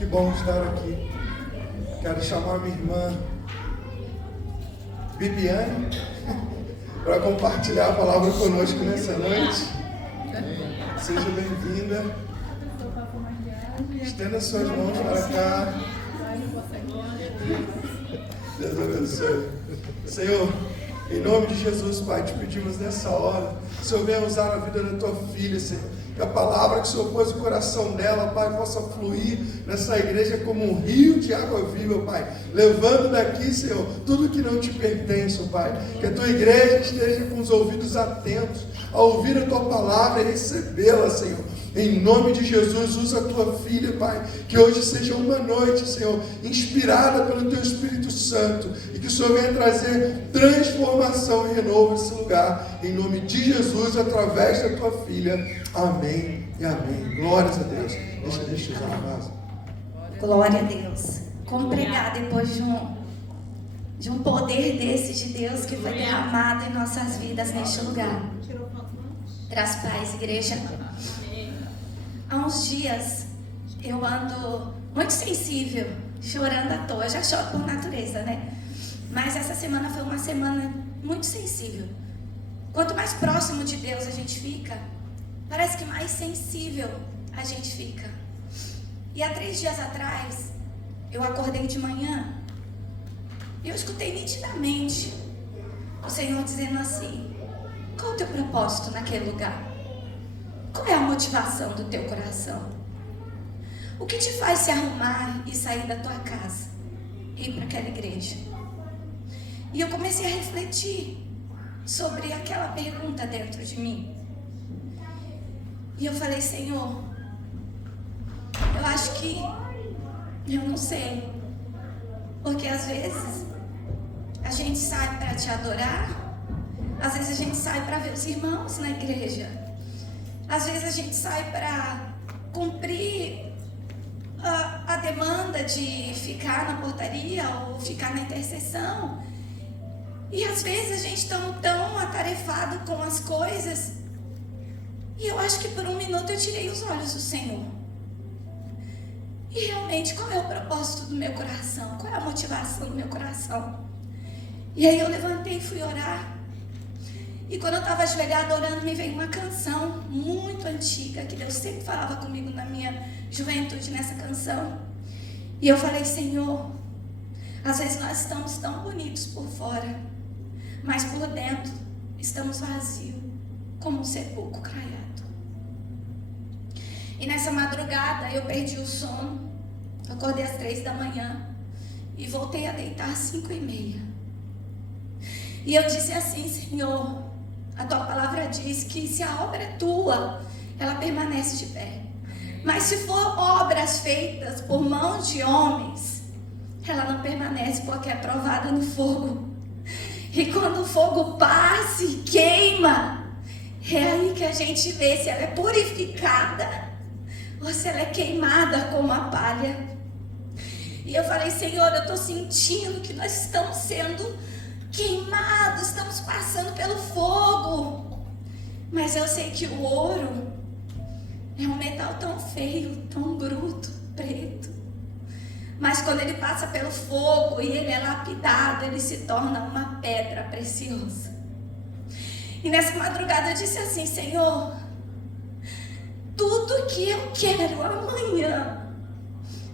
Que bom estar aqui. Quero chamar minha irmã Bibiane para compartilhar a palavra conosco nessa noite. Seja bem-vinda. Estenda suas mãos para cá. Deus abençoe. Senhor, em nome de Jesus, Pai, te pedimos nessa hora, Senhor, venha usar a vida da tua filha, Senhor. Que a palavra que o Senhor pôs no coração dela, Pai, possa fluir nessa igreja como um rio de água viva, Pai. Levando daqui, Senhor, tudo que não te pertence, Pai. Que a tua igreja esteja com os ouvidos atentos a ouvir a tua palavra e recebê-la, Senhor. Em nome de Jesus, usa a tua filha, Pai, que hoje seja uma noite, Senhor, inspirada pelo teu Espírito Santo, e que o Senhor venha trazer transformação e renovo nesse lugar, em nome de Jesus, através da tua filha. Amém e amém. Glórias a Deus. Deixa eu usar a vaso. Glória a Deus. Como pregar depois de um poder desse de Deus que foi derramado em nossas vidas neste lugar? Traz paz, igreja. Há uns dias eu ando muito sensível, chorando à toa. Eu já choro por natureza, né? Mas essa semana foi uma semana muito sensível. Quanto mais próximo de Deus a gente fica, parece que mais sensível a gente fica. E há 3 dias atrás, eu acordei de manhã e eu escutei nitidamente o Senhor dizendo assim: qual é o teu propósito naquele lugar? Qual é a motivação do teu coração? O que te faz se arrumar e sair da tua casa e ir para aquela igreja? E eu comecei a refletir sobre aquela pergunta dentro de mim. E eu falei: Senhor, eu acho que eu não sei. Porque às vezes a gente sai para te adorar, às vezes a gente sai para ver os irmãos na igreja, às vezes a gente sai para cumprir a demanda de ficar na portaria ou ficar na intercessão. E às vezes a gente está tão atarefado com as coisas. E eu acho que por um minuto eu tirei os olhos do Senhor. E realmente, qual é o propósito do meu coração? Qual é a motivação do meu coração? E aí eu levantei e fui orar. E quando eu estava ajoelhada orando, me veio uma canção muito antiga, que Deus sempre falava comigo na minha juventude nessa canção. E eu falei: Senhor, às vezes nós estamos tão bonitos por fora, mas por dentro estamos vazios, como um sepulcro caiado. E nessa madrugada eu perdi o sono, acordei às 3 da manhã e voltei a deitar às 5:30. E eu disse assim: Senhor, a tua palavra diz que se a obra é tua, ela permanece de pé. Mas se for obras feitas por mãos de homens, ela não permanece, porque é provada no fogo. E quando o fogo passa e queima, é aí que a gente vê se ela é purificada ou se ela é queimada como a palha. E eu falei: Senhor, eu estou sentindo que nós estamos sendo queimados, estamos passando pelo fogo. Mas eu sei que o ouro é um metal tão feio, tão bruto, preto. Mas quando ele passa pelo fogo e ele é lapidado, ele se torna uma pedra preciosa. E nessa madrugada eu disse assim: Senhor, tudo que eu quero amanhã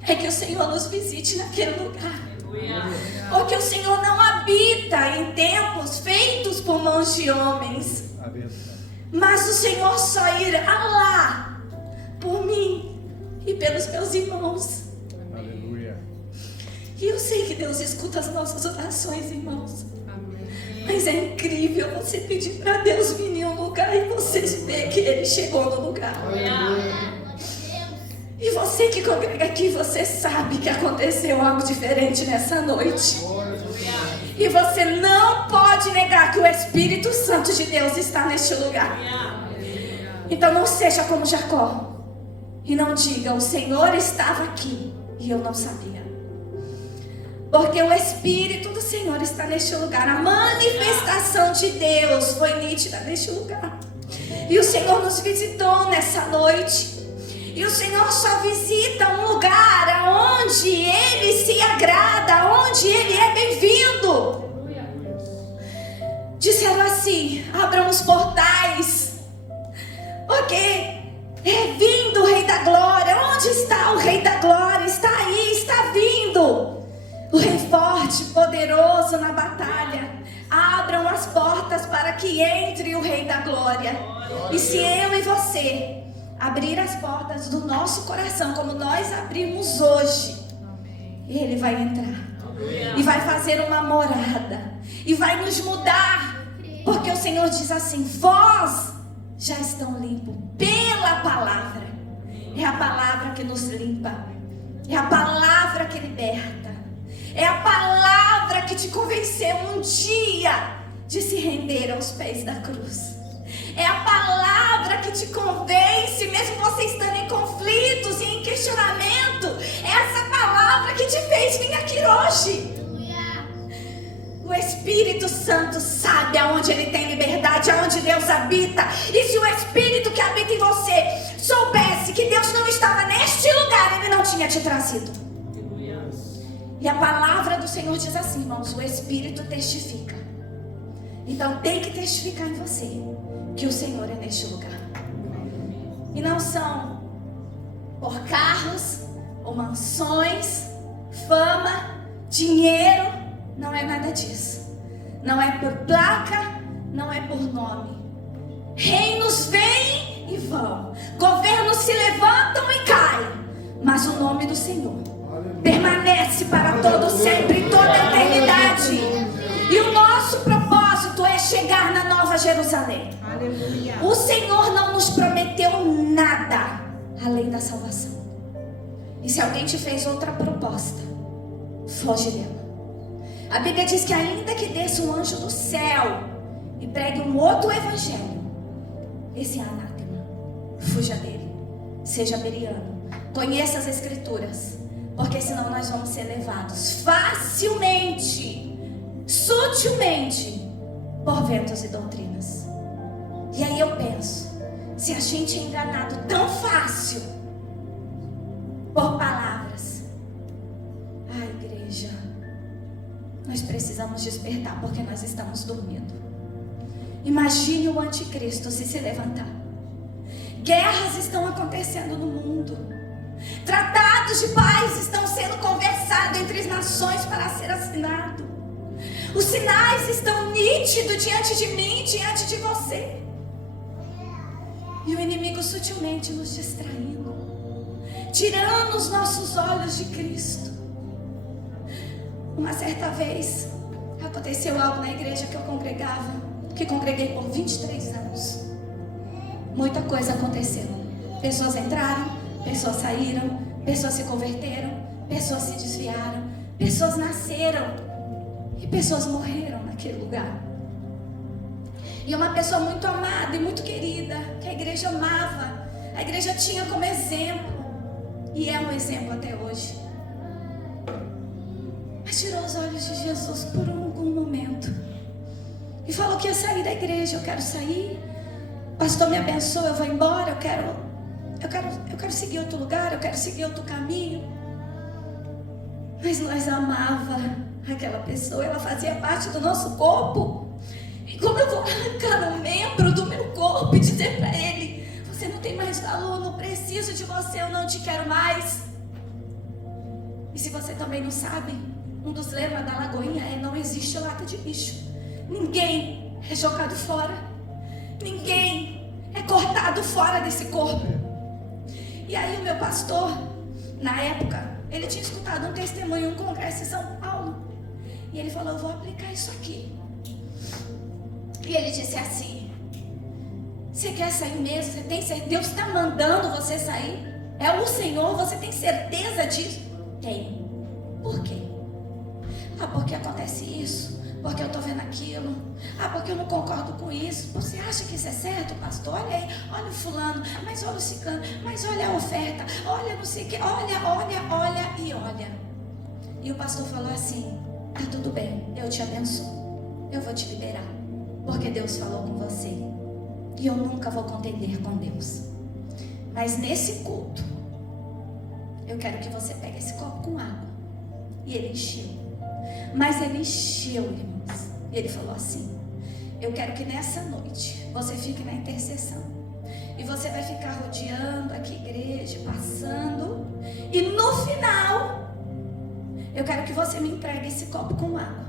é que o Senhor nos visite naquele lugar. Porque o Senhor não habita em templos feitos por mãos de homens, mas o Senhor só irá lá por mim e pelos meus irmãos. Aleluia. E eu sei que Deus escuta as nossas orações, irmãos. Mas é incrível você pedir para Deus vir em um lugar e você ver que Ele chegou no lugar. E você que congrega aqui, você sabe que aconteceu algo diferente nessa noite. E você não pode negar que o Espírito Santo de Deus está neste lugar. Então não seja como Jacó e não diga: o Senhor estava aqui e eu não sabia. Porque o Espírito do Senhor está neste lugar. A manifestação de Deus foi nítida neste lugar. E o Senhor nos visitou nessa noite. E o Senhor só visita um lugar onde Ele se agrada, onde Ele é bem-vindo. Disseram assim: abram os portais, ok? É vindo o Rei da Glória. Onde está o Rei da Glória? Está aí, está vindo. O Rei forte, poderoso na batalha. Abram as portas para que entre o Rei da Glória. E se eu e você abrir as portas do nosso coração, como nós abrimos hoje, Ele vai entrar e vai fazer uma morada e vai nos mudar, porque o Senhor diz assim: vós já estão limpos pela palavra. É a palavra que nos limpa, é a palavra que liberta, é a palavra que te convenceu um dia de se render aos pés da cruz. É a palavra que te convence, mesmo você estando em conflitos e em questionamento. É essa palavra que te fez vir aqui hoje. O Espírito Santo sabe aonde Ele tem liberdade, aonde Deus habita. E se o Espírito que habita em você soubesse que Deus não estava neste lugar, Ele não tinha te trazido. E a palavra do Senhor diz assim, irmãos: o Espírito testifica. Então tem que testificar em você que o Senhor é neste lugar. E não são por carros ou mansões, fama, dinheiro. Não é nada disso. Não é por placa, não é por nome. Reinos vêm e vão, governos se levantam e caem, mas o nome do Senhor permanece para todo sempre, em toda a eternidade. E o nosso propósito é chegar na Nova Jerusalém. Aleluia. O Senhor não nos prometeu nada além da salvação. E se alguém te fez outra proposta, foge dela. A Bíblia diz que ainda que desça um anjo do céu e pregue um outro evangelho, esse é anátema. Fuja dele. Seja beriano. Conheça as Escrituras, porque senão nós vamos ser levados facilmente, sutilmente, por ventos e doutrinas. E aí eu penso, se a gente é enganado tão fácil por palavras, igreja, nós precisamos despertar, porque nós estamos dormindo. Imagine o anticristo se levantar. Guerras estão acontecendo no mundo. Tratados de paz estão sendo conversados entre as nações para ser assinado. Os sinais estão nítidos diante de mim, diante de você. E o inimigo sutilmente nos distraindo, tirando os nossos olhos de Cristo. Uma certa vez aconteceu algo na igreja que eu congreguei por 23 anos. Muita coisa aconteceu. Pessoas entraram, pessoas saíram, pessoas se converteram, pessoas se desviaram, pessoas nasceram e pessoas morreram naquele lugar. E uma pessoa muito amada e muito querida, que a igreja amava, a igreja tinha como exemplo, e é um exemplo até hoje, mas tirou os olhos de Jesus por algum momento e falou que ia sair da igreja. Eu quero sair, pastor me abençoa, eu vou embora, eu quero seguir outro lugar, eu quero seguir outro caminho. Mas nós amava aquela pessoa, ela fazia parte do nosso corpo. E como eu vou arrancar um membro do meu corpo e dizer para ele: você não tem mais valor, não preciso de você, eu não te quero mais. E se você também não sabe, um dos lemas da Lagoinha é: não existe lata de lixo. Ninguém é jogado fora, ninguém é cortado fora desse corpo. E aí o meu pastor, na época, ele tinha escutado um testemunho em um congresso em São Paulo, e ele falou: eu vou aplicar isso aqui. E ele disse assim: você quer sair mesmo? Você tem certeza? Deus está mandando você sair? É o Senhor? Você tem certeza disso? Tenho. Por quê? Porque acontece isso, porque eu estou vendo aquilo, porque eu não concordo com isso. Você acha que isso é certo, pastor? Olha aí, olha o fulano, mas olha o ciclano, mas olha a oferta, olha não sei o que, olha. E o pastor falou assim: tá tudo bem, eu te abençoo, eu vou te liberar, porque Deus falou com você, e eu nunca vou contender com Deus. Mas nesse culto, eu quero que você pegue esse copo com água. E ele encheu. Mas ele encheu, irmãos. E ele falou assim: eu quero que nessa noite você fique na intercessão. E você vai ficar rodeando aqui a igreja, passando. E no final, eu quero que você me entregue esse copo com água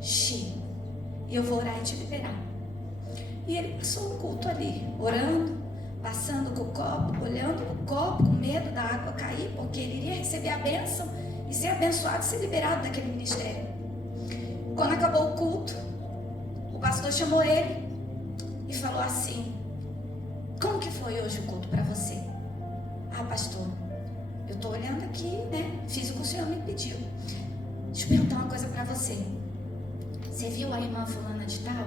cheio. E eu vou orar e te liberar. E ele passou o culto ali, orando, passando com o copo, olhando o copo, com medo da água cair, porque ele iria receber a bênção e ser abençoado e ser liberado daquele ministério. Quando acabou o culto, o pastor chamou ele e falou assim: como que foi hoje o culto para você? Ah, pastor, eu estou olhando aqui, né? Fiz o que o senhor me pediu. Deixa eu perguntar uma coisa para você. Você viu a irmã fulana de tal?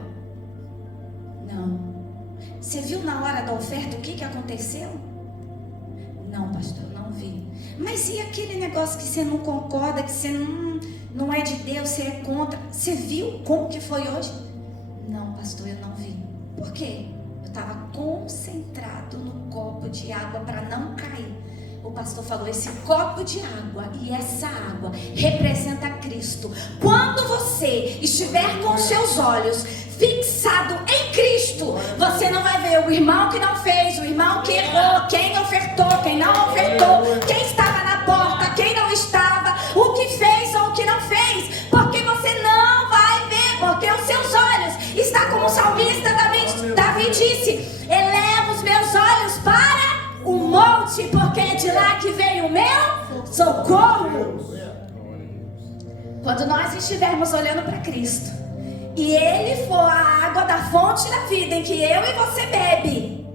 Não. Você viu na hora da oferta o que aconteceu? Não, pastor, não vi. Mas e aquele negócio que você não concorda, que você não é de Deus, você é contra? Você viu como que foi hoje? Não, pastor, eu não vi. Por quê? Eu estava concentrado no copo de água para não cair. O pastor falou: esse copo de água e essa água representa Cristo. Quando você estiver com seus olhos fixado em Cristo, você não vai ver o irmão que não fez, o irmão que errou, quem ofertou, quem não ofertou, quem estava na porta, quem não estava, o que fez ou o que não fez, porque você não vai ver, porque os seus olhos está como o salmista Davi disse: eleva os meus olhos para o monte, porque é de lá que vem o meu socorro. Quando nós estivermos olhando para Cristo e Ele for a água da fonte da vida em que eu e você bebe,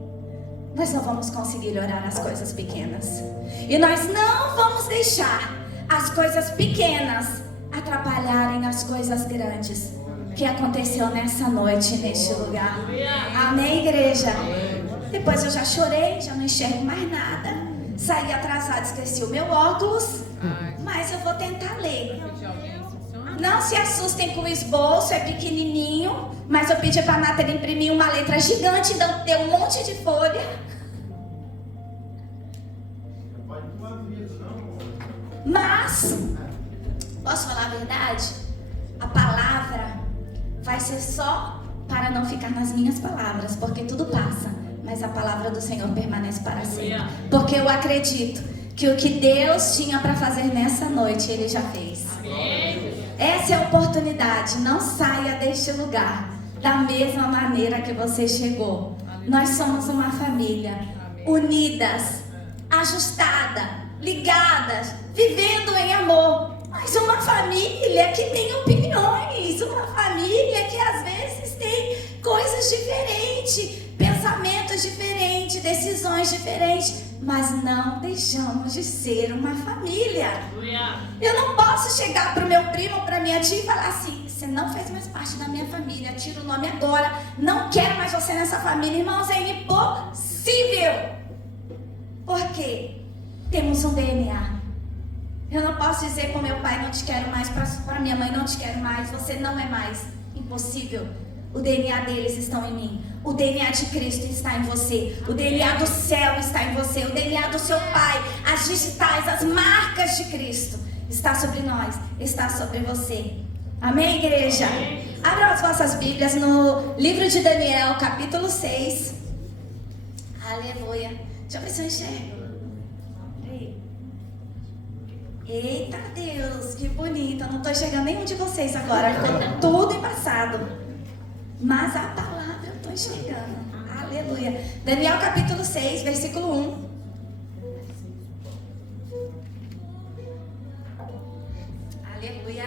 nós não vamos conseguir orar as coisas pequenas. E nós não vamos deixar as coisas pequenas atrapalharem as coisas grandes que aconteceu nessa noite, neste lugar. Amém, igreja? Depois eu já chorei, já não enxergo mais nada. Saí atrasada, esqueci o meu óculos. Mas eu vou tentar ler. Não se assustem com o esboço, é pequenininho. Mas eu pedi para a Nathalie imprimir uma letra gigante, então deu um monte de folha. Mas, posso falar a verdade? A palavra vai ser só para não ficar nas minhas palavras, porque tudo passa. Mas a palavra do Senhor permanece para sempre. Porque eu acredito que o que Deus tinha para fazer nessa noite, Ele já fez. Essa é a oportunidade. Não saia deste lugar da mesma maneira que você chegou. Nós somos uma família, unidas, ajustada, ligadas, vivendo em amor. Mas uma família que tem opiniões, uma família que às vezes tem coisas diferentes, pensamentos diferentes, decisões diferentes, mas não deixamos de ser uma família. Eu não posso chegar para o meu primo, para minha tia e falar assim: você não fez mais parte da minha família, tira o nome agora, não quero mais você nessa família. Irmãos, é impossível. Por quê? Temos um DNA. Eu não posso dizer para o meu pai: não te quero mais, para minha mãe: não te quero mais, você não é mais. Impossível. O DNA deles estão em mim. O DNA de Cristo está em você. O DNA do céu está em você. O DNA do seu pai, as digitais, as marcas de Cristo está sobre nós, está sobre você. Amém, igreja? Abram as vossas Bíblias no livro de Daniel, capítulo 6. Aleluia. Deixa eu ver se eu enxergo. Eita Deus, que bonito. Eu não estou enxergando nenhum de vocês agora. Ficou tudo embaçado. Mas a palavra eu estou enxergando. Aleluia. Daniel capítulo 6, versículo 1. Aleluia.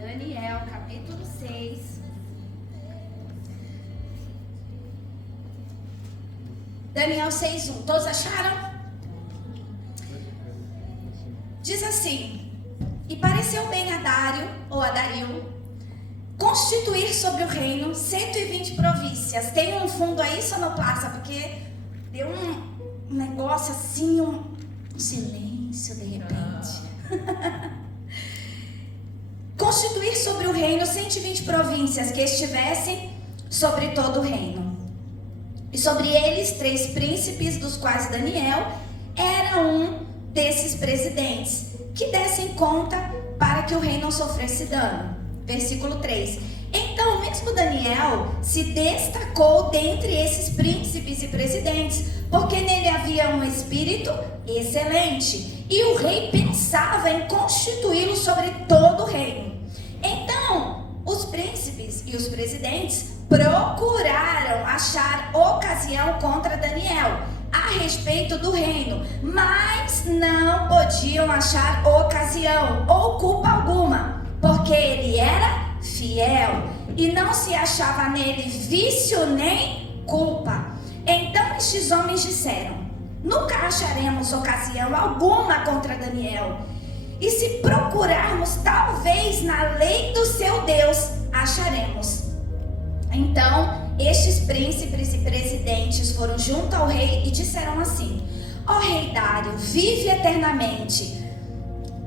Daniel capítulo 6. Daniel 6:1. Todos acharam? Diz assim: e pareceu bem a Dário, ou a Dario, constituir sobre o reino 120 províncias. Tem um fundo aí, sonoplasta, porque deu um negócio assim, um silêncio de repente. Constituir sobre o reino 120 províncias que estivessem sobre todo o reino. E sobre eles 3 príncipes, dos quais Daniel era um esses presidentes que dessem conta para que o rei não sofresse dano. Versículo 3. Então o mesmo Daniel se destacou dentre esses príncipes e presidentes, porque nele havia um espírito excelente, e o rei pensava em constituí-lo sobre todo o reino. Então os príncipes e os presidentes procuraram achar ocasião contra Daniel a respeito do reino, mas não podiam achar ocasião ou culpa alguma, porque ele era fiel e não se achava nele vício nem culpa. Então estes homens disseram: nunca acharemos ocasião alguma contra Daniel, e se procurarmos, talvez na lei do seu Deus acharemos. Então estes príncipes e presidentes foram junto ao rei e disseram assim: ó rei Dário, vive eternamente.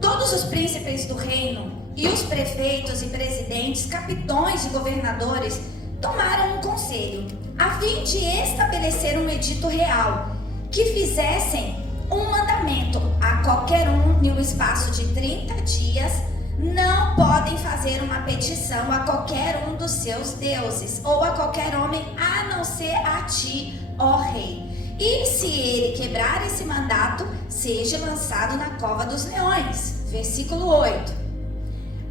Todos os príncipes do reino e os prefeitos e presidentes, capitões e governadores tomaram um conselho, a fim de estabelecer um edito real, que fizessem um mandamento a qualquer um no espaço de 30 dias. Não podem fazer uma petição a qualquer um dos seus deuses, ou a qualquer homem, a não ser a ti, ó rei. E se ele quebrar esse mandato, seja lançado na cova dos leões. Versículo 8.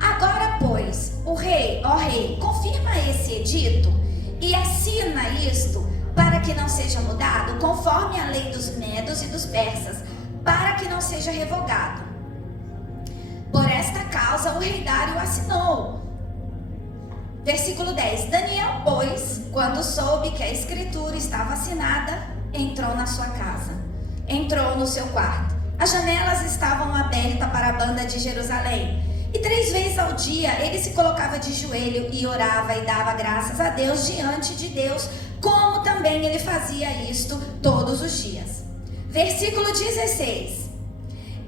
Agora, pois, o rei, ó rei, confirma esse edito e assina isto, para que não seja mudado, conforme a lei dos medos e dos persas, para que não seja revogado. Por esta causa o rei Dário assinou. Versículo 10. Daniel, pois, quando soube que a escritura estava assinada, entrou na sua casa, entrou no seu quarto. As janelas estavam abertas para a banda de Jerusalém, e 3 vezes ao dia ele se colocava de joelho e orava e dava graças a Deus diante de Deus, como também ele fazia isto todos os dias. Versículo 16.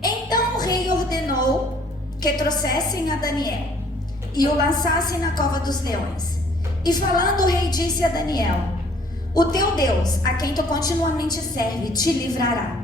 Então o rei ordenou que trouxessem a Daniel e o lançassem na cova dos leões. E falando, o rei disse a Daniel: o teu Deus, a quem tu continuamente serve, te livrará.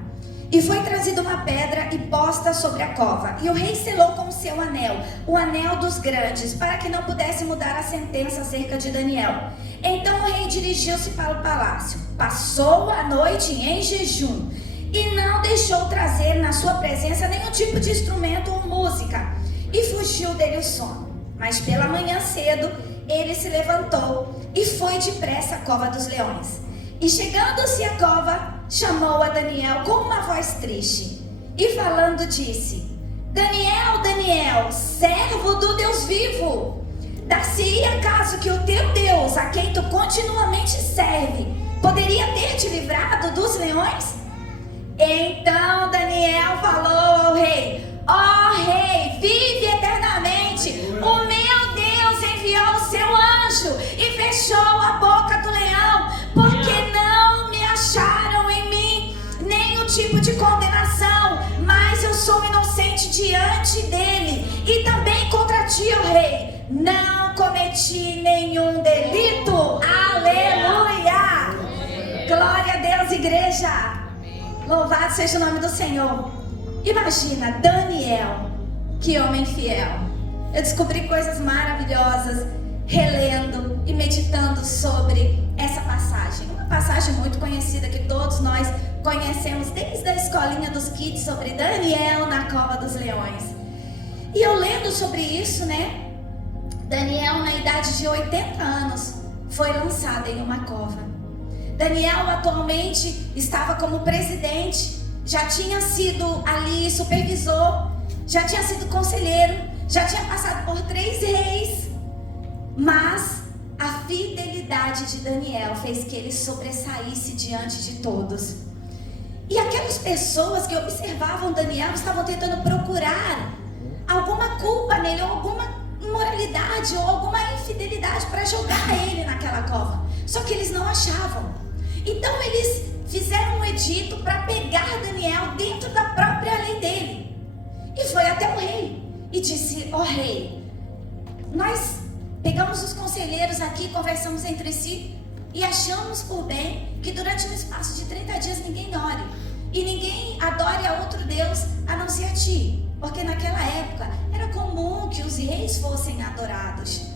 E foi trazida uma pedra e posta sobre a cova, e o rei selou com o seu anel, o anel dos grandes, para que não pudesse mudar a sentença acerca de Daniel. Então o rei dirigiu-se para o palácio, passou a noite em jejum, e não deixou trazer na sua presença nenhum tipo de instrumento ou música, e fugiu dele o sono. Mas pela manhã cedo ele se levantou e foi depressa à cova dos leões. E chegando-se à cova, chamou a Daniel com uma voz triste, e falando disse: Daniel, Daniel, servo do Deus vivo, dar-se-ia acaso que o teu Deus, a quem tu continuamente serve, poderia ter te livrado dos leões? Então Daniel falou ao rei: ó rei, vive eternamente. O meu Deus enviou o seu anjo e fechou a boca do leão, porque não me acharam em mim nenhum tipo de condenação, mas eu sou inocente diante dele. E também contra ti, ó rei, não cometi nenhum delito. Aleluia! Glória a Deus, igreja. Louvado seja o nome do Senhor. Imagina, Daniel, que homem fiel. Eu descobri coisas maravilhosas relendo e meditando sobre essa passagem. Uma passagem muito conhecida que todos nós conhecemos desde a escolinha dos kids, sobre Daniel na cova dos leões. E eu lendo sobre isso, né? Daniel, na idade de 80 anos, foi lançado em uma cova. Daniel atualmente estava como presidente, já tinha sido ali supervisor, já tinha sido conselheiro, já tinha passado por 3 reis, mas a fidelidade de Daniel fez que ele sobressaísse diante de todos. E aquelas pessoas que observavam Daniel estavam tentando procurar alguma culpa nele, ou alguma imoralidade, ou alguma infidelidade para jogar ele naquela cova. Só que eles não achavam. Então eles fizeram um edito para pegar Daniel dentro da própria lei dele. E foi até o rei e disse: ó rei, nós pegamos os conselheiros aqui, conversamos entre si e achamos por bem que durante um espaço de 30 dias ninguém ore. e ninguém adore a outro Deus a não ser a ti. Porque naquela época era comum que os reis fossem adorados.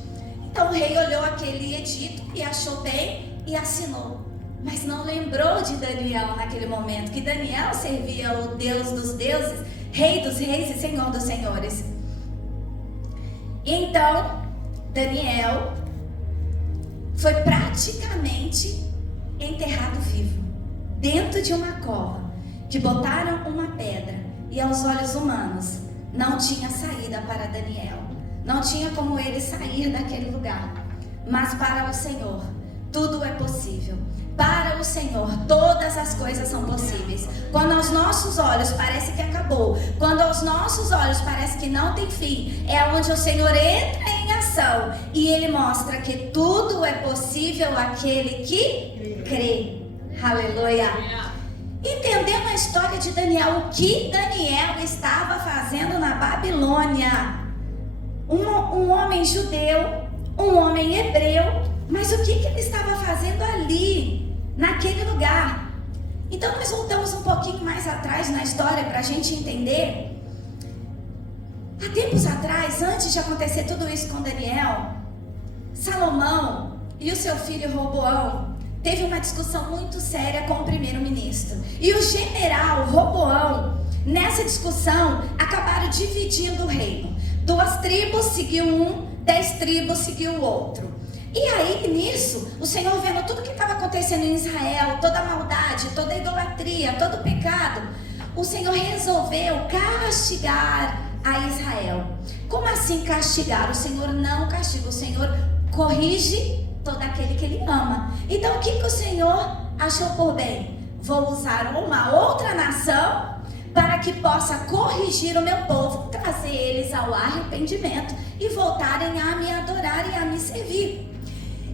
Então o rei olhou aquele edito e achou bem e assinou. Mas não lembrou de Daniel naquele momento, que Daniel servia o Deus dos deuses, Rei dos reis e Senhor dos senhores. Então, Daniel foi praticamente enterrado vivo, dentro de uma cova, que botaram uma pedra, e aos olhos humanos não tinha saída para Daniel, não tinha como ele sair daquele lugar. Mas para o Senhor tudo é possível. Para o Senhor todas as coisas são possíveis. Quando aos nossos olhos parece que acabou, quando aos nossos olhos parece que não tem fim, é onde o Senhor entra em ação e Ele mostra que tudo é possível àquele que crê. Aleluia. Entendendo a história de Daniel, o que Daniel estava fazendo na Babilônia? Um homem judeu, um homem hebreu, mas o que ele estava fazendo ali, naquele lugar? Então nós voltamos um pouquinho mais atrás na história para a gente entender. Há tempos atrás, antes de acontecer tudo isso com Daniel, Salomão e o seu filho Roboão teve uma discussão muito séria com o primeiro-ministro. E o general Roboão, nessa discussão, acabaram dividindo o reino. 2 tribos seguiu um, 10 tribos seguiu o outro. E aí, nisso, o Senhor vendo tudo que estava acontecendo em Israel, toda a maldade, toda a idolatria, todo o pecado, o Senhor resolveu castigar a Israel. Como assim castigar? O Senhor não castiga, o Senhor corrige todo aquele que Ele ama. Então, o que o Senhor achou por bem? Vou usar uma outra nação para que possa corrigir o meu povo, trazer eles ao arrependimento e voltarem a me adorar e a me servir.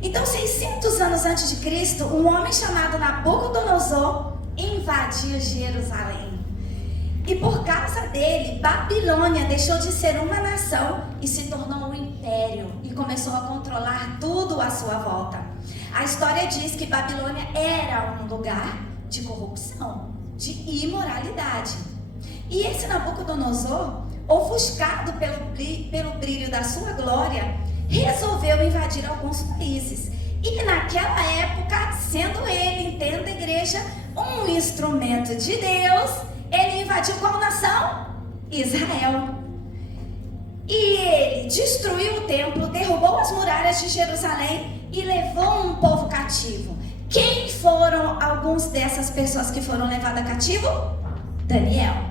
Então, 600 anos antes de Cristo, um homem chamado Nabucodonosor invadiu Jerusalém. E por causa dele, Babilônia deixou de ser uma nação e se tornou um império e começou a controlar tudo à sua volta. A história diz que Babilônia era um lugar de corrupção, de imoralidade. E esse Nabucodonosor, ofuscado pelo brilho da sua glória, resolveu invadir alguns países. E naquela época, sendo ele, entenda a igreja, um instrumento de Deus, ele invadiu qual nação? Israel. E ele destruiu o templo, derrubou as muralhas de Jerusalém e levou um povo cativo. Quem foram alguns dessas pessoas que foram levadas cativo? Daniel.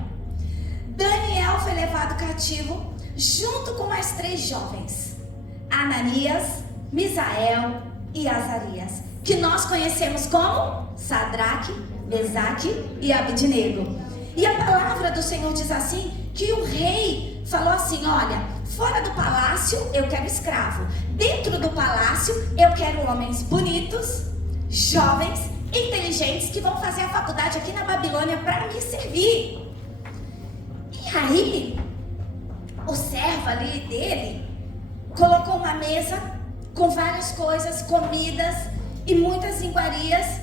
Daniel foi levado cativo junto com mais 3 jovens: Ananias, Misael e Azarias, que nós conhecemos como Sadraque, Mesaque e Abednego. E a palavra do Senhor diz assim, que o rei falou assim: olha, fora do palácio eu quero escravo, dentro do palácio eu quero homens bonitos, jovens, inteligentes, que vão fazer a faculdade aqui na Babilônia para me servir. E aí, o servo ali dele colocou uma mesa com várias coisas, comidas e muitas iguarias,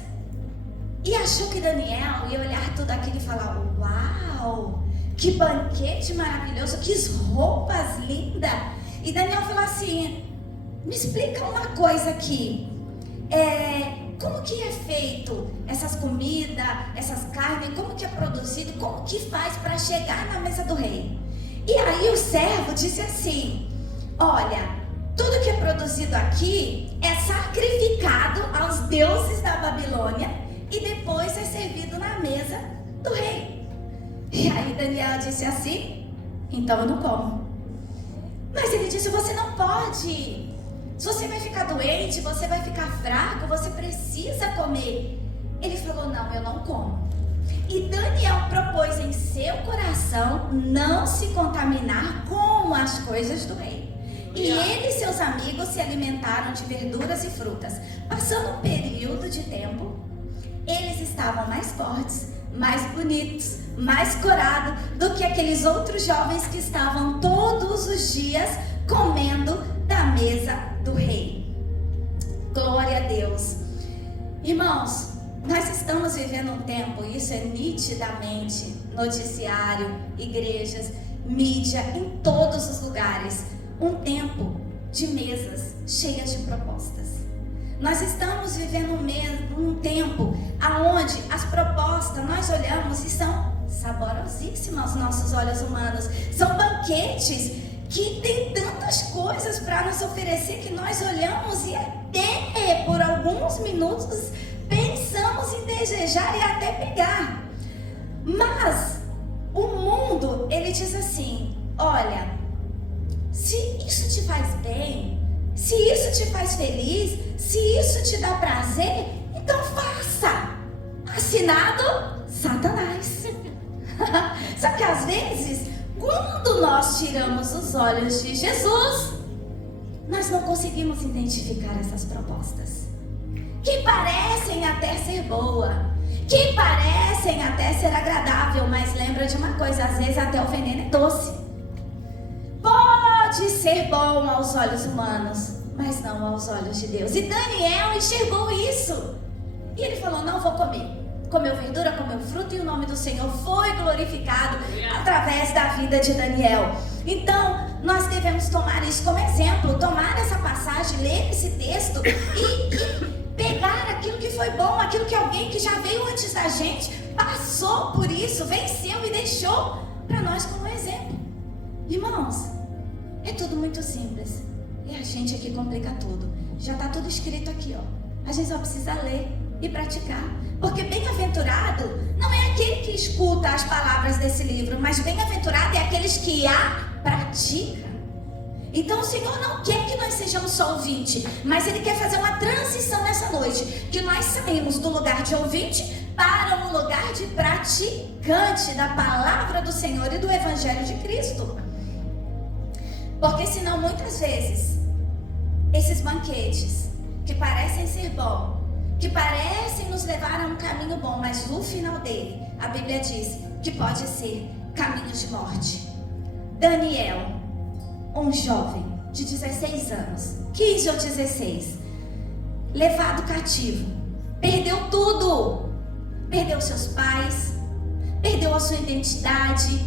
e achou que Daniel ia olhar tudo aquilo e falar: uau, que banquete maravilhoso, que roupas lindas. E Daniel falou assim: me explica uma coisa aqui, como que é feito essas comidas, essas carnes, como que é produzido, como que faz para chegar na mesa do rei? E aí o servo disse assim: olha, tudo que é produzido aqui é sacrificado aos deuses da Babilônia e depois é servido na mesa do rei. E aí Daniel disse assim: então eu não como. Mas ele disse: você não pode. Se você vai ficar doente, você vai ficar fraco, você precisa comer. Ele falou: não, eu não como. E Daniel propôs em seu coração não se contaminar com as coisas do rei. E ele e seus amigos se alimentaram de verduras e frutas. Passando um período de tempo, eles estavam mais fortes, mais bonitos, mais corados do que aqueles outros jovens que estavam todos os dias comendo da mesa do rei. Glória a Deus. Irmãos, nós estamos vivendo um tempo, isso é nitidamente, noticiário, igrejas, mídia, em todos os lugares, um tempo de mesas cheias de propostas. Nós estamos vivendo um tempo onde as propostas nós olhamos e são saborosíssimas aos nossos olhos humanos. São banquetes que tem tantas coisas para nos oferecer que nós olhamos e até por alguns minutos pensamos em desejar e até pegar. Mas o mundo, ele diz assim: olha, se isso te faz bem, se isso te faz feliz, se isso te dá prazer, então faça. Assinado Satanás. Só que às vezes, quando nós tiramos os olhos de Jesus, nós não conseguimos identificar essas propostas, que parecem até ser boa, que parecem até ser agradável, mas lembra de uma coisa, às vezes até o veneno é doce. Pode ser bom aos olhos humanos, mas não aos olhos de Deus. E Daniel enxergou isso. E ele falou: não vou comer. Comeu verdura, comeu fruto, e o nome do Senhor foi glorificado através da vida de Daniel. Então, nós devemos tomar isso como exemplo, tomar essa passagem, ler esse texto e pegar aquilo que foi bom, aquilo que alguém que já veio antes da gente, passou por isso, venceu e deixou para nós como exemplo. Irmãos, é tudo muito simples. E a gente aqui complica tudo. Já está tudo escrito aqui, ó. A gente só precisa ler e praticar. Porque bem-aventurado não é aquele que escuta as palavras desse livro, mas bem-aventurado é aqueles que a praticam. Então o Senhor não quer que nós sejamos só ouvinte, mas Ele quer fazer uma transição nessa noite, que nós saímos do lugar de ouvinte para um lugar de praticante da palavra do Senhor e do Evangelho de Cristo. Porque senão muitas vezes esses banquetes que parecem ser bons, que parecem nos levar a um caminho bom, mas no final dele, a Bíblia diz que pode ser caminhos de morte. Daniel, um jovem de 16 anos, 15 ou 16, levado cativo, perdeu tudo. Perdeu seus pais, perdeu a sua identidade,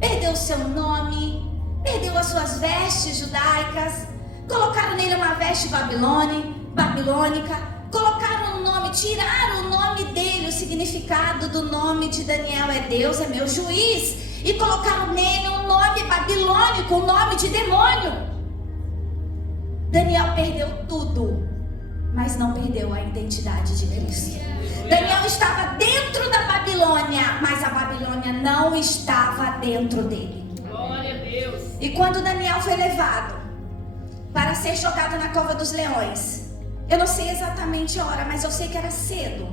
perdeu o seu nome, perdeu as suas vestes judaicas, colocaram nele uma veste babilônica, colocaram um nome, tiraram o nome dele, o significado do nome de Daniel é Deus é meu juiz, e colocaram nele um nome babilônico, um nome de demônio. Daniel perdeu tudo, mas não perdeu a identidade de Cristo. Daniel estava dentro da Babilônia, mas a Babilônia não estava dentro dele. Glória a Deus. E quando Daniel foi levado para ser jogado na cova dos leões, eu não sei exatamente a hora, mas eu sei que era cedo,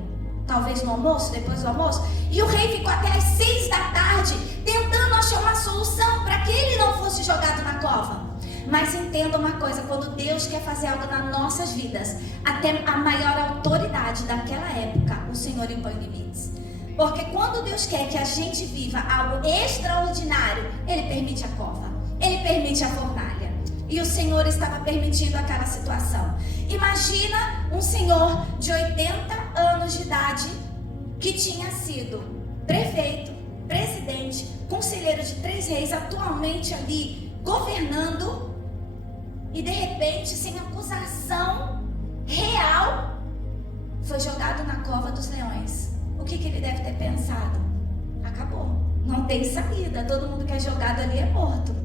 talvez no almoço, depois do almoço, e o rei ficou até às 6 da tarde tentando achar uma solução para que ele não fosse jogado na cova. Mas entenda uma coisa, quando Deus quer fazer algo nas nossas vidas, até a maior autoridade daquela época, o Senhor impõe limites. Porque quando Deus quer que a gente viva algo extraordinário, Ele permite a cova, Ele permite a fornalha. E o Senhor estava permitindo aquela situação. Imagina um senhor de 80 anos de idade, que tinha sido prefeito, presidente, conselheiro de 3 reis, atualmente ali governando, e de repente, sem acusação real, foi jogado na cova dos leões. O que ele deve ter pensado? Acabou, não tem saída, todo mundo que é jogado ali é morto.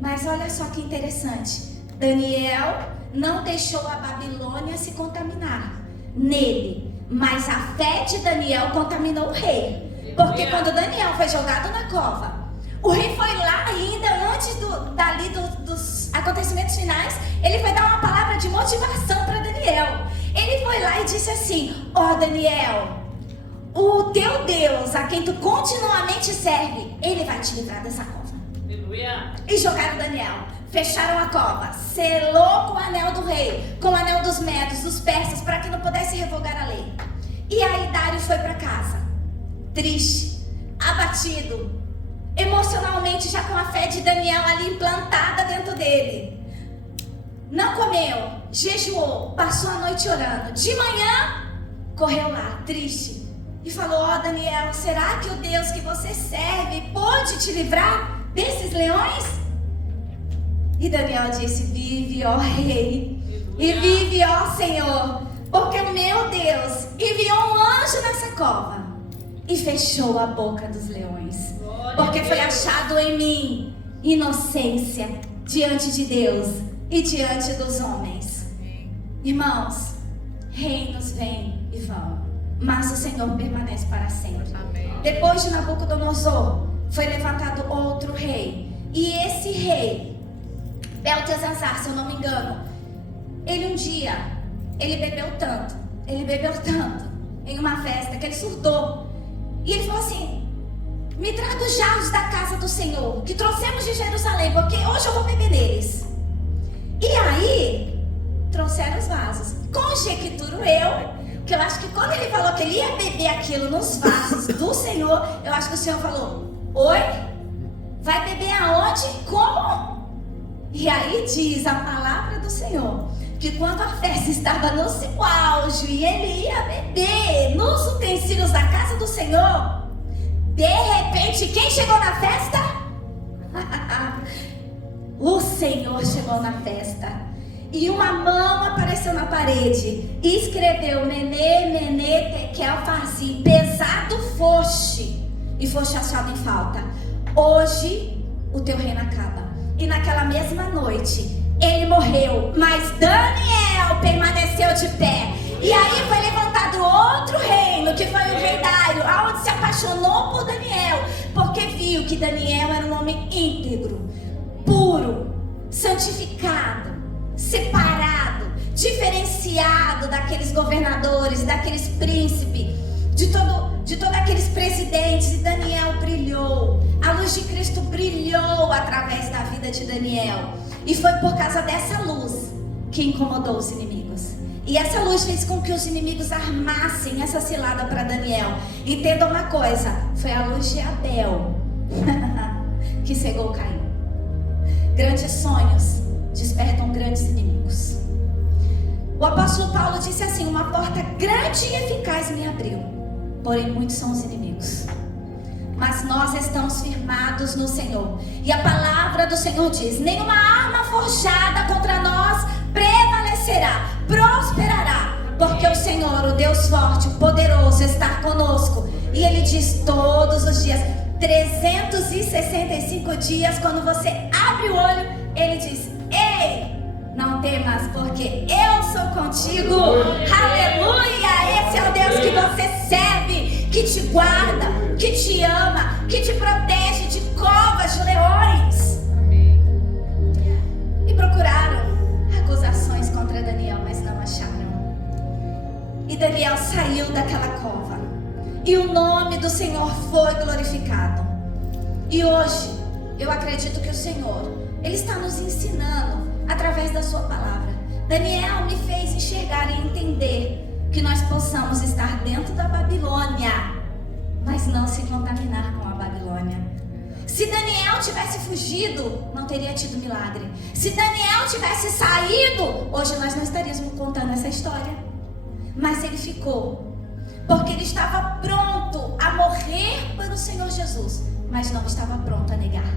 Mas olha só que interessante, Daniel não deixou a Babilônia se contaminar nele, mas a fé de Daniel contaminou o rei. Porque quando Daniel foi jogado na cova, o rei foi lá ainda antes dos acontecimentos finais, ele foi dar uma palavra de motivação para Daniel. Ele foi lá e disse assim: ó Daniel, o teu Deus, a quem tu continuamente serve, ele vai te livrar dessa cova. Aleluia. E jogaram Daniel, fecharam a cova, selou com o anel do rei, com o anel dos medos, dos persas, para que não pudesse revogar a lei. E aí Dário foi para casa, triste, abatido, emocionalmente, já com a fé de Daniel ali implantada dentro dele. Não comeu, jejuou, passou a noite orando. De manhã, correu lá, triste, e falou: ó Daniel, será que o Deus que você serve pôde te livrar desses leões? E Daniel disse: vive, ó rei, e vive, ó Senhor, porque o meu Deus enviou um anjo nessa cova e fechou a boca dos leões, porque foi achado em mim inocência diante de Deus e diante dos homens. Irmãos, reinos vêm e vão, mas o Senhor permanece para sempre. Depois de Nabucodonosor, foi levantado outro rei, e esse rei, Beltesazar, se eu não me engano, ele um dia, ele bebeu tanto em uma festa que ele surtou, e ele falou assim: me traga os jarros da casa do Senhor, que trouxemos de Jerusalém, porque hoje eu vou beber neles. E aí, trouxeram os vasos. Conjecturo que eu acho que quando ele falou que ele ia beber aquilo nos vasos do Senhor, eu acho que o Senhor falou: oi? Vai beber aonde? Como? E aí diz a palavra do Senhor que quando a festa estava no seu auge e ele ia beber nos utensílios da casa do Senhor, de repente, quem chegou na festa? O Senhor chegou na festa. E uma mão apareceu na parede e escreveu: Mene, Mene, Tekel, Parsim, pesado foste e foste achado em falta. Hoje o teu reino acaba. E naquela mesma noite ele morreu, mas Daniel permaneceu de pé. E aí foi levantado outro reino, que foi o rei Dário, aonde se apaixonou por Daniel, porque viu que Daniel era um homem íntegro, puro, santificado, separado, diferenciado daqueles governadores, daqueles príncipes, de todos aqueles presidentes. E Daniel brilhou, a luz de Cristo brilhou através da vida de Daniel, e foi por causa dessa luz que incomodou os inimigos. E essa luz fez com que os inimigos armassem essa cilada para Daniel. Entenda uma coisa: foi a luz de Abel que cegou Caim. Grandes sonhos despertam grandes inimigos. O apóstolo Paulo disse assim: uma porta grande e eficaz me abriu, porém muitos são os inimigos. Mas nós estamos firmados no Senhor. E a palavra do Senhor diz: nenhuma arma forjada contra nós prevalecerá, prosperará, porque o Senhor, o Deus forte, o poderoso, está conosco. E Ele diz todos os dias, 365 dias, quando você abre o olho, Ele diz: ei, não temas, porque eu sou contigo. Aleluia! Esse é o Deus que você serve, que te guarda, que te ama, que te protege de covas de leões. E procuraram acusações contra Daniel, mas não acharam. E Daniel saiu daquela cova, e o nome do Senhor foi glorificado. E hoje eu acredito que o Senhor, Ele está nos ensinando através da sua palavra. Daniel me fez enxergar e entender que nós possamos estar dentro da Babilônia, mas não se contaminar com a Babilônia. Se Daniel tivesse fugido, não teria tido milagre. Se Daniel tivesse saído, hoje nós não estaríamos contando essa história. Mas ele ficou, porque ele estava pronto a morrer para o Senhor Jesus, mas não estava pronto a negar.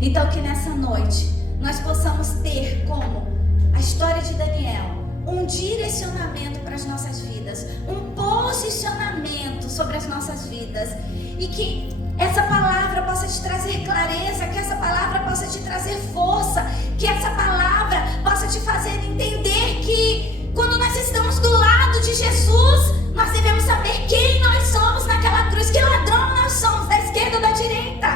Então que nessa noite nós possamos ter como a história de Daniel um direcionamento para as nossas vidas, um posicionamento sobre as nossas vidas, e que essa palavra possa te trazer clareza, que essa palavra possa te trazer força, que essa palavra possa te fazer entender que quando nós estamos do lado de Jesus, nós devemos saber quem nós somos naquela cruz, que ladrão nós somos, da esquerda ou da direita.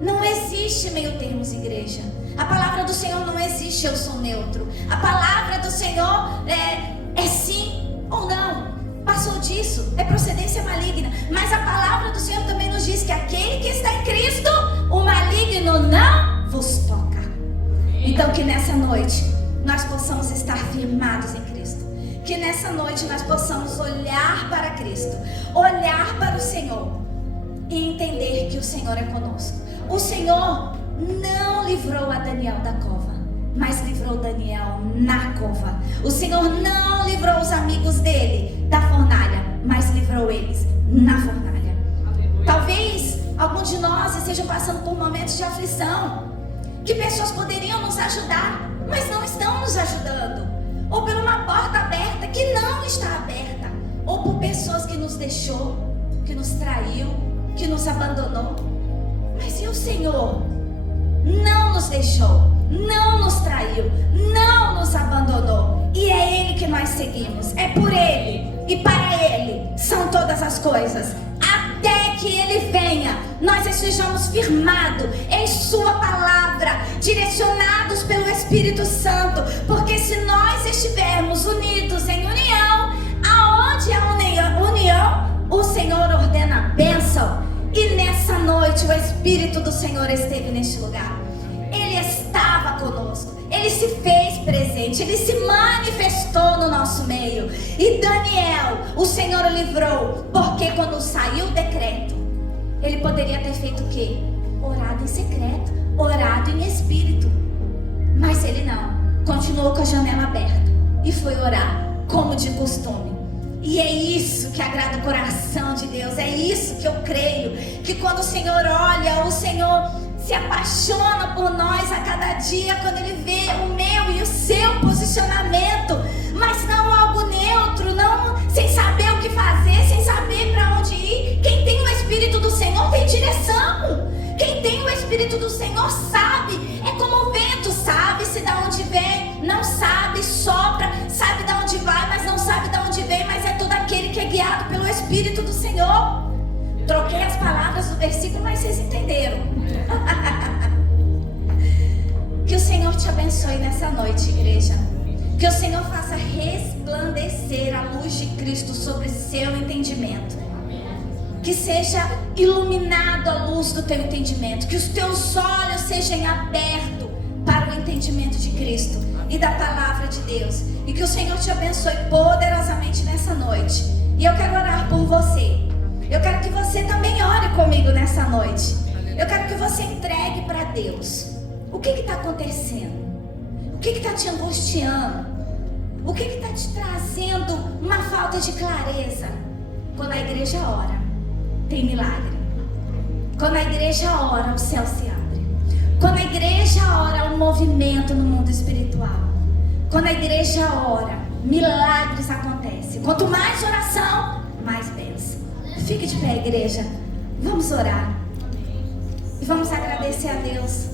Não existe meio termos, igreja. A palavra do Senhor não existe eu sou neutro. A palavra do Senhor é sim ou não. Passou disso, é procedência maligna. Mas a palavra do Senhor também nos diz que aquele que está em Cristo, o maligno não vos toca. Então que nessa noite nós possamos estar firmados em Cristo. Que nessa noite nós possamos olhar para Cristo, olhar para o Senhor e entender que o Senhor é conosco. O Senhor não livrou a Daniel da cova, mas livrou Daniel na cova. O Senhor não livrou os amigos dele da fornalha, mas livrou eles na fornalha. Aleluia. Talvez alguns de nós estejam passando por momentos de aflição, que pessoas poderiam nos ajudar, mas não estão nos ajudando, ou por uma porta aberta que não está aberta, ou por pessoas que nos deixou, que nos traiu, que nos abandonou. Mas e o Senhor? Não nos deixou, não nos traiu, não nos abandonou, e é Ele que nós seguimos, é por Ele e para Ele são todas as coisas. Até que Ele venha, nós estejamos firmados em Sua palavra, direcionados pelo Espírito Santo, porque se nós estivermos unidos em união, aonde há união, o Senhor ordena a bênção. E nessa noite o Espírito do Senhor esteve neste lugar. Ele estava conosco, Ele se fez presente, Ele se manifestou no nosso meio. E Daniel, o Senhor o livrou, porque quando saiu o decreto, ele poderia ter feito o quê? Orado em secreto, orado em espírito. Mas ele não, continuou com a janela aberta e foi orar como de costume. E é isso que agrada o coração de Deus, é isso que eu creio, que quando o Senhor olha, o Senhor se apaixona por nós a cada dia, quando Ele vê o meu e o seu posicionamento, mas não algo neutro, não sem saber o que fazer, sem saber para onde ir. Quem tem o Espírito do Senhor tem direção, quem tem o Espírito do Senhor sabe, é como o vento, sabe-se de onde vem, não sabe, sopra, sabe de onde vai, mas não sabe de onde vem, mas é todo aquele que é guiado pelo Espírito do Senhor. Troquei as palavras do versículo, mas vocês entenderam. Que o Senhor te abençoe nessa noite, igreja. Que o Senhor faça resplandecer a luz de Cristo sobre seu entendimento. Que seja iluminado a luz do teu entendimento. Que os teus olhos sejam abertos para o entendimento de Cristo e da palavra de Deus. E que o Senhor te abençoe poderosamente nessa noite. E eu quero orar por você. Eu quero que você também ore comigo nessa noite. Eu quero que você entregue para Deus. O que está acontecendo? O que está te angustiando? O que está te trazendo uma falta de clareza? Quando a igreja ora, tem milagre. Quando a igreja ora, o céu se abre. Quando a igreja ora, há um movimento no mundo espiritual. Quando a igreja ora, milagres acontecem. Quanto mais oração, mais bênção. Fique de pé, igreja. Vamos orar. E vamos agradecer a Deus.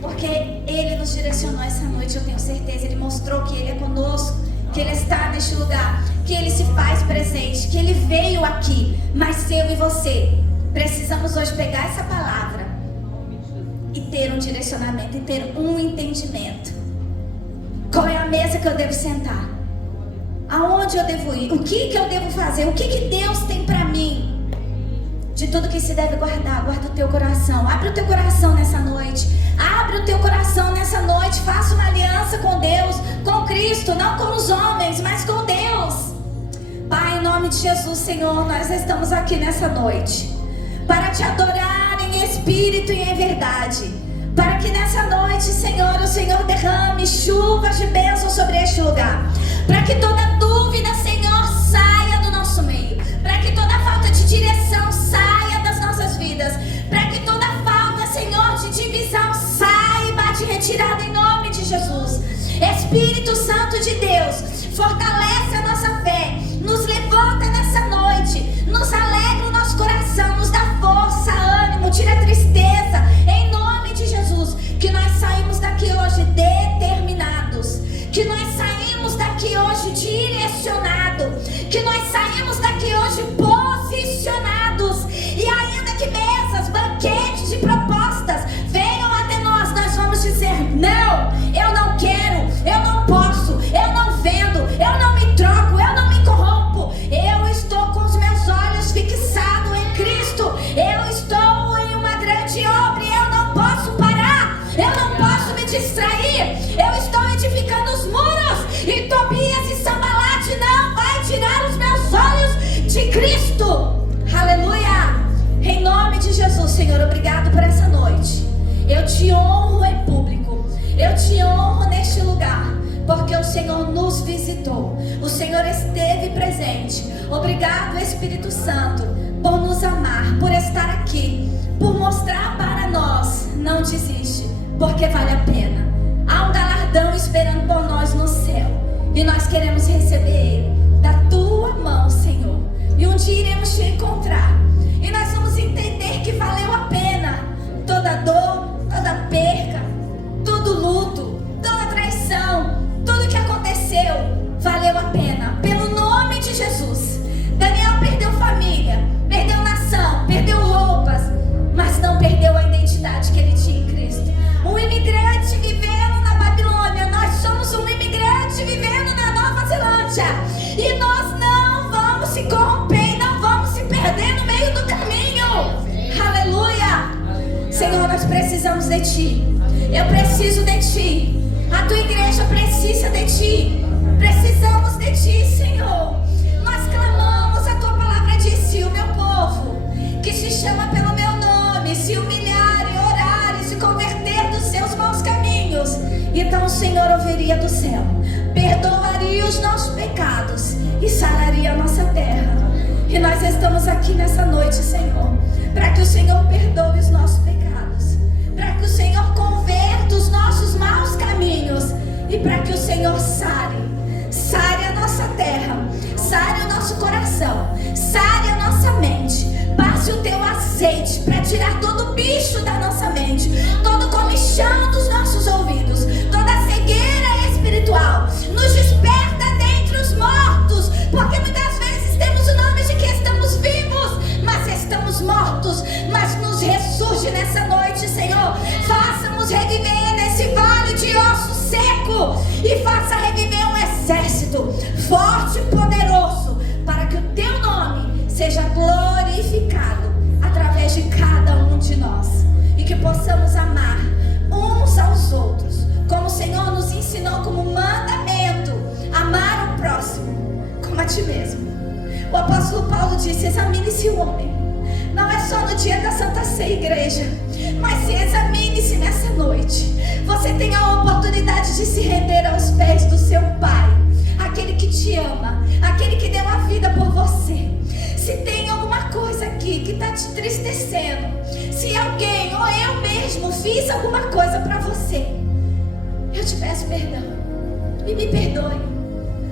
Porque Ele nos direcionou essa noite, eu tenho certeza. Ele mostrou que Ele é conosco, que Ele está neste lugar, que Ele se faz presente, que Ele veio aqui. Mas eu e você precisamos hoje pegar essa palavra e ter um direcionamento, e ter um entendimento. Qual é a mesa que eu devo sentar? Aonde eu devo ir? O que eu devo fazer? O que Deus tem para mim? De tudo que se deve guardar, guarda o teu coração. Abre o teu coração nessa noite. Abre o teu coração nessa noite. Faça uma aliança com Deus, com Cristo, não com os homens, mas com Deus. Pai, em nome de Jesus, Senhor, nós estamos aqui nessa noite para te adorar em espírito e em verdade. Para que nessa noite, Senhor, o Senhor derrame chuvas de bênção sobre este lugar. Para que toda dúvida, Senhor, saia do nosso meio. Para que toda falta de direção saia das nossas vidas. Para que toda falta, Senhor, de divisão saia e bate retirada em nome de Jesus. Espírito Santo de Deus, fortalece a nossa fé. Nos levanta nessa noite. Nos alegra o nosso coração. Nos dá força, ânimo, tira a tristeza. Em nome de Jesus. Que nós saímos daqui hoje determinados. Que nós saímos daqui hoje direcionados. Que nós saímos daqui hoje posicionados. E ainda que mesas, banquetes e propostas venham até nós, nós vamos dizer: não, eu não quero, eu não posso, eu não vendo, eu não me troco, eu não me corrompo. Eu estou com os meus olhos fixados em Cristo. Eu estou em uma grande obra e eu não posso parar. Eu não posso me distrair. Eu estou edificando os muros. E Tobias e Sambalate não vai tirar os meus olhos de Cristo. Aleluia. Em nome de Jesus, Senhor, obrigado por essa noite. Eu te honro em público. Eu te honro neste lugar. porque o Senhor nos visitou, o Senhor esteve presente. Obrigado, Espírito Santo, por nos amar, por estar aqui, por mostrar para nós: não desiste, porque vale a pena. Há um galardão esperando por nós no céu, e nós queremos receber ele da tua mão, Senhor. E um dia iremos te encontrar, e nós vamos entender que valeu a pena toda dor, toda perca, todo luto, toda traição, tudo que aconteceu valeu a pena, pelo nome de Jesus. Daniel perdeu família, perdeu nação, perdeu roupas, mas não perdeu a identidade que ele tinha em Cristo. Um imigrante vivendo na Babilônia, nós somos um imigrante vivendo na Nova Zelândia, e nós não vamos se corromper, não vamos se perder no meio do caminho. Aleluia. Senhor, nós precisamos de Ti. Eu preciso de Ti. A Tua igreja precisa de Ti. Precisamos de Ti, Senhor. Nós clamamos, a Tua palavra diz: se o meu povo, que se chama pelo meu nome, se humilhar e orar e se converter dos seus maus caminhos, então o Senhor ouviria do céu, perdoaria os nossos pecados e sararia a nossa terra. E nós estamos aqui nessa noite, Senhor, para que o Senhor perdoe os nossos pecados, para que o Senhor converta os nossos maus caminhos e para que o Senhor sare a nossa terra, sare o nosso coração, sare a nossa mente. Passe o Teu azeite para tirar todo o bicho da nossa mente, todo comichão dos nossos ouvidos, toda cegueira espiritual. Nos desperta dentre os mortos, porque muitas vezes temos o nome de que estamos vivos, mas estamos mortos. Mas nos ressurge nessa noite, Senhor. Faça-nos reviver nesse vale de osso seco, e faça reviver um exército forte e poderoso, para que o Teu nome seja glorificado através de cada um de nós, e que possamos amar uns aos outros, como o Senhor nos ensinou como mandamento: amar o próximo como a ti mesmo. O apóstolo Paulo disse: examine-se o homem. Não é só no dia da Santa Ceia, igreja, mas se examine-se nessa noite. Você tem a oportunidade de se render aos pés do seu Pai, aquele que te ama, aquele que deu a vida por você. Se tem alguma coisa aqui que está te entristecendo, se alguém ou eu mesmo fiz alguma coisa para você, eu te peço perdão e me perdoe.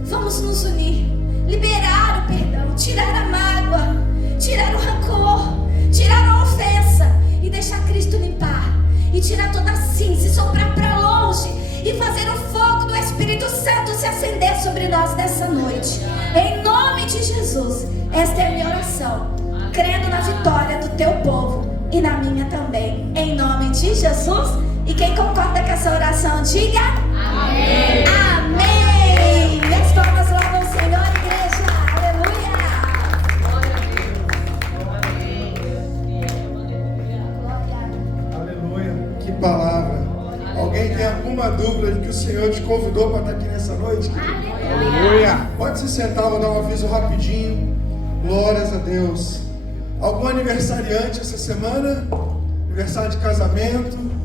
Vamos nos unir, liberar o perdão, tirar a mágoa, tirar o rancor, tirar a ofensa e deixar Cristo limpar, e tirar toda a cinza e soprar para longe, e fazer o fogo do Espírito Santo se acender sobre nós nessa noite. Em nome de Jesus, esta é a minha oração, crendo na vitória do Teu povo e na minha também, em nome de Jesus. E quem concorda com essa oração, diga amém. Amém. As palmas louvam o Senhor, igreja. Aleluia. Aleluia. Que palavra. Alguém tem alguma dúvida de que o Senhor te convidou para estar aqui nessa noite? Aleluia. Pode se sentar, vou dar um aviso rapidinho. Glórias a Deus. Algum aniversariante essa semana? Aniversário de casamento?